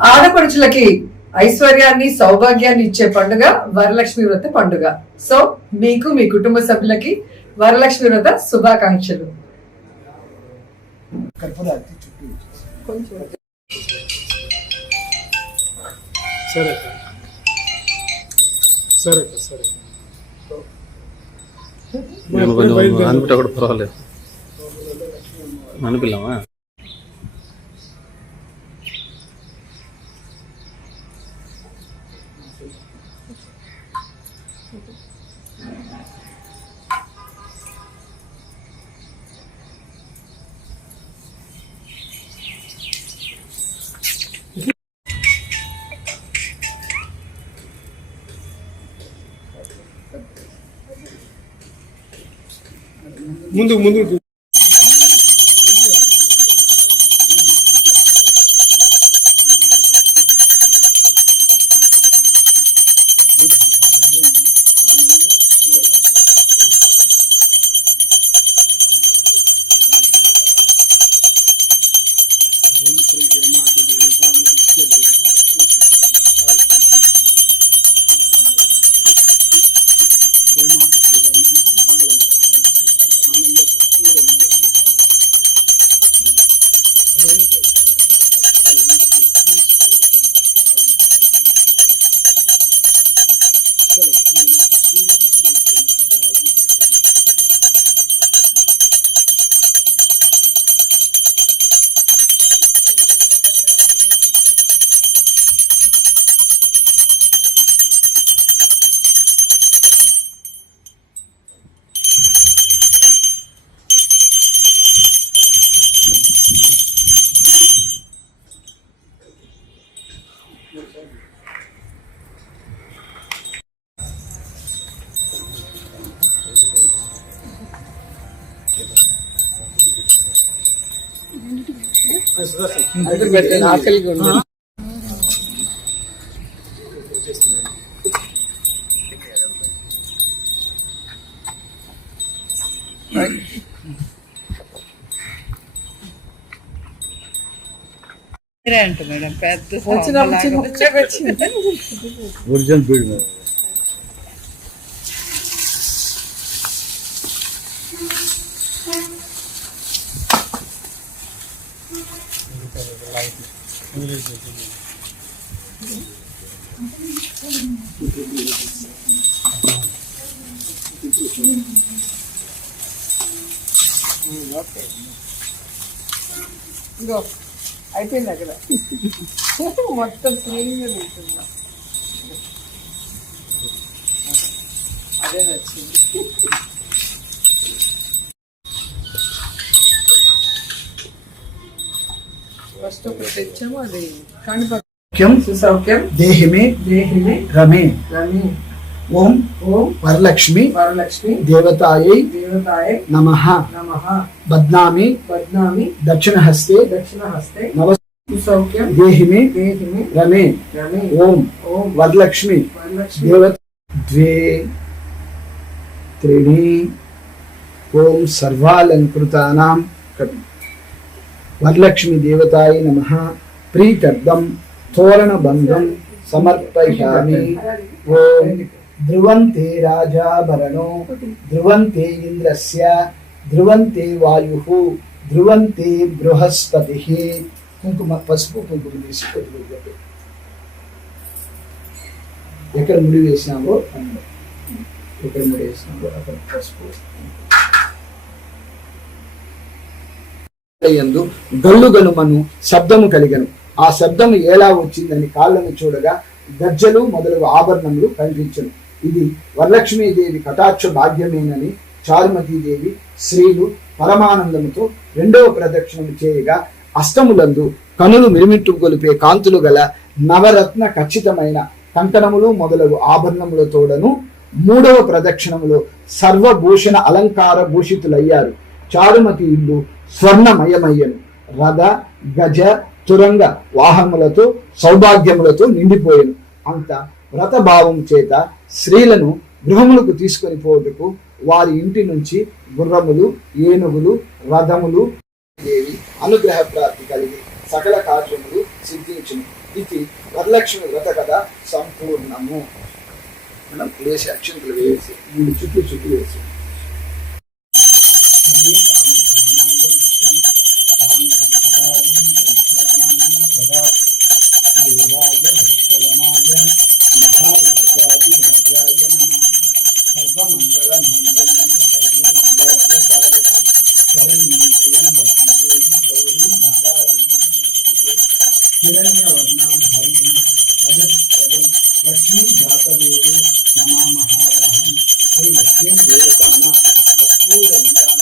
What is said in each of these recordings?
ఆడపడుచులకి ఐశ్వర్యాన్ని సౌభాగ్యాన్ని ఇచ్చే పండుగ వరలక్ష్మి వ్రత పండుగ. సో మీకు మీ కుటుంబ సభ్యులకి వరలక్ష్మి వ్రత శుభాకాంక్షలు. సరే. సరే సరే అనుకుంటా పర్వాలేదు. అనిపిల్లమా ముందు ముందు మేడం పెద్ద వచ్చినప్పుడు చిన్న ముచ్చట వచ్చింది. ఒరిజినల్ బీడ్ మీద ఇదిగో అయిపోయింది అక్కడ మొత్తం క్లీన్ గా తింటున్నా అదే నచ్చింది ఫస్ట్ ఒకటి తెచ్చాము అది కాణిపాక సౌఖ్యం. సుసౌఖ్యం. దేహిమే దేహిని రమే. రమి. ఓం ఓం. వరలక్ష్మి. వరలక్ష్మి. దేవతాయై దేవతాయ నమః. నమ. బద్నామి పద్నామి. దక్షిణహస్తే. దక్షిణహస్తే. నవ సుసౌఖ్యం. దేహిమే దేహిని రమే. రమి. ఓం. ఓం. వరలక్ష్మి. వరలక్ష్మి. దేవత ద్వే త్రీణి. ఓం సర్వాలంకృతానాం. కటి వరలక్ష్మి దేవతాయ నమ. ప్రీతర్థం తోరణ బంధం సమర్పయామి. ఓం ధ్రువంతే రాజాభరణో ధ్రువంతే ఇంద్రస్య ధ్రువంతే వాయు ధ్రువంతే బృహస్పతి. కుంకుమ పసుపు కుంకుమ తీసి కొద్దిగా ఎక్కడ ముడి వేసినావో అందులో. ఎక్కడ ముడి వేసినావో అక్కడ పసుపు యందు గల్లు గనుమను శబ్దము కలిగను. ఆ శబ్దము ఎలా వచ్చిందని కాళ్ళను చూడగా గజ్జలు మొదలగు ఆభరణములు కనిపించను ఇది వరలక్ష్మీదేవి కటాక్ష భాగ్యమేనని చారుమతీదేవి స్త్రీలు పరమానందముతో రెండవ ప్రదక్షిణము చేయగా అష్టములందు కనులు మిరిమిట్టు గొలిపే కాంతులు గల నవరత్న ఖచ్చితమైన కంకణములు మొదలగు ఆభరణములతోడను మూడవ ప్రదక్షిణములో సర్వభూషణ అలంకార భూషితులయ్యారు. చారుమతి ఇల్లు స్వర్ణమయమయ్యను. రథ గజ తురంగ వాహనములతో సౌభాగ్యములతో నిండిపోయాను. అంత వ్రతభావం చేత స్త్రీలను గృహములకు తీసుకొని పోవుటకు వారి ఇంటి నుంచి గుర్రములు ఏనుగులు రథములు దేవి అనుగ్రహ ప్రాప్తి కలిగి సకల కార్యములు సిద్ధించును. ఇది వరలక్ష్మి వ్రత కథ సంపూర్ణము. మనం వేసి అక్షంతులు వేసి మూడు చుట్టూ చుట్టూ వేసి. सर्वमङ्गलमङ्गलं सर्वं सुभाग्यसाधकं शरण्यं प्रियं भक्तिदेवी गौरीं नारायणीं हिरण्यवर्णां हरिं अजत्पदं लक्ष्मीजातवेदे नमामः अहं श्रीलक्ष्मीं देवतानां कपूरन्दानां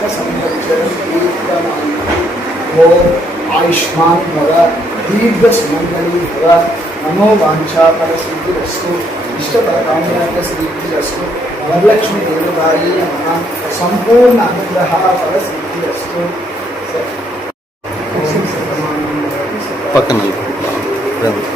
का नाम ओम आयुष्मान भव दीर्घ सुमंगली भव नमो पर सिद्धि रस्तु इष्टपरकाम्यार्थ सिद्धि रस्तु वरलक्ष्मी देवदारी नमः, संपूर्ण अनुग्रह पर सिद्धि रस्तु पक्कन